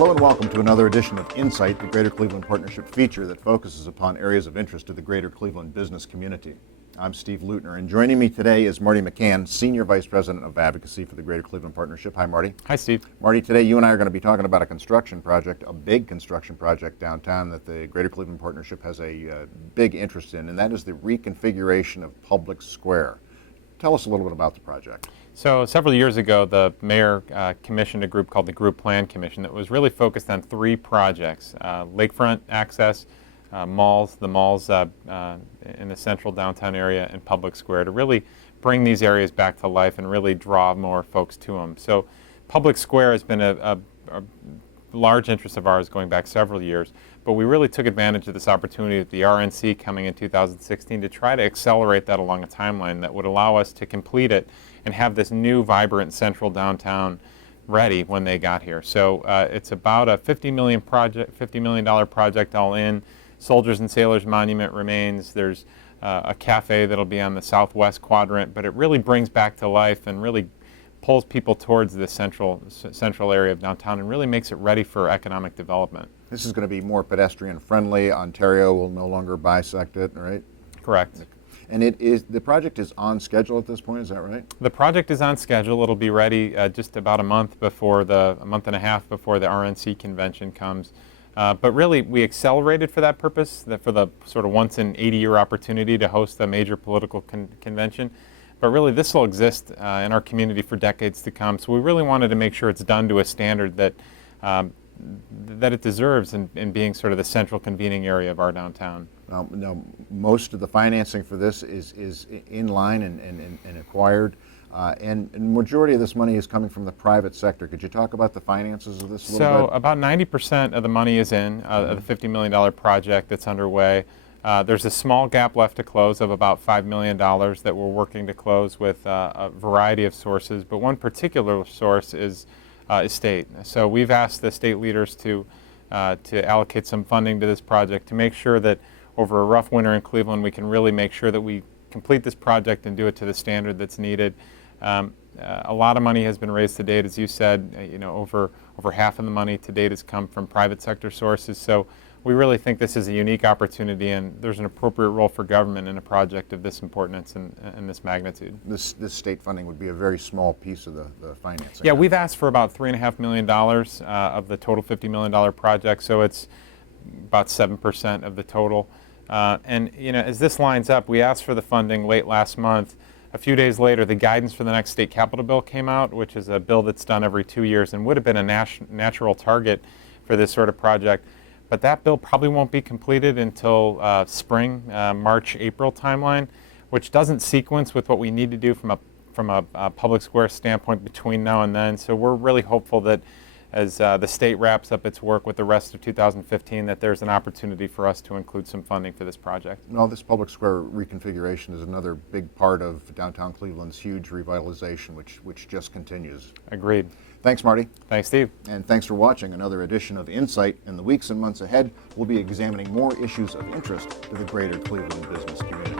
Hello and welcome to another edition of Insight, the Greater Cleveland Partnership feature that focuses upon areas of interest to the Greater Cleveland business community. I'm Steve Leutner, and joining me today is Marty McCann, Senior Vice President of Advocacy for the Greater Cleveland Partnership. Hi, Marty. Hi, Steve. Marty, today you and I are going to be talking about a construction project, a big construction project downtown that the Greater Cleveland Partnership has a big interest in, and that is the reconfiguration of Public Square. Tell us a little bit about the project. So several years ago, the mayor commissioned a group called the Group Plan Commission that was really focused on three projects: lakefront access, the malls in the central downtown area, and Public Square, to really bring these areas back to life and really draw more folks to them. So Public Square has been a large interest of ours going back several years, but we really took advantage of this opportunity with the RNC coming in 2016 to try to accelerate that along a timeline that would allow us to complete it and have this new vibrant central downtown ready when they got here. So it's about a $50 million project all in. Soldiers and Sailors Monument remains. There's a cafe that'll be on the southwest quadrant, but it really brings back to life and really pulls people towards the central area of downtown and really makes it ready for economic development. This is going to be more pedestrian friendly. Ontario will no longer bisect it, right? Correct. And the project is on schedule at this point, is that right? The project is on schedule. It'll be ready just about a month and a half before the RNC convention comes. But really, we accelerated for that purpose, for the sort of once in 80-year opportunity to host a major political convention. But really, this will exist in our community for decades to come. So we really wanted to make sure it's done to a standard that it deserves in being sort of the central convening area of our downtown. Now, most of the financing for this is in line and acquired, and the majority of this money is coming from the private sector. Could you talk about the finances of this a little bit? So about 90% of the money is in the $50 million project that's underway. There's a small gap left to close of about $5 million that we're working to close with a variety of sources, but one particular source is state. So we've asked the state leaders to allocate some funding to this project to make sure that over a rough winter in Cleveland we can really make sure that we complete this project and do it to the standard that's needed. A lot of money has been raised to date, as you said. Over half of the money to date has come from private sector sources. So we really think this is a unique opportunity, and there's an appropriate role for government in a project of this importance and this magnitude. This state funding would be a very small piece of the financing. Yeah, we've asked for about $3.5 million of the total $50 million project, so it's about 7% of the total. And as this lines up, we asked for the funding late last month. A few days later, the guidance for the next state capital bill came out, which is a bill that's done every 2 years and would have been a natural target for this sort of project. But that bill probably won't be completed until spring, March, April timeline, which doesn't sequence with what we need to do from a Public Square standpoint between now and then. So we're really hopeful that as the state wraps up its work with the rest of 2015, that there's an opportunity for us to include some funding for this project. Well, this Public Square reconfiguration is another big part of downtown Cleveland's huge revitalization, which just continues. Agreed. Thanks, Marty. Thanks, Steve. And thanks for watching another edition of Insight. In the weeks and months ahead, we'll be examining more issues of interest to the greater Cleveland business community.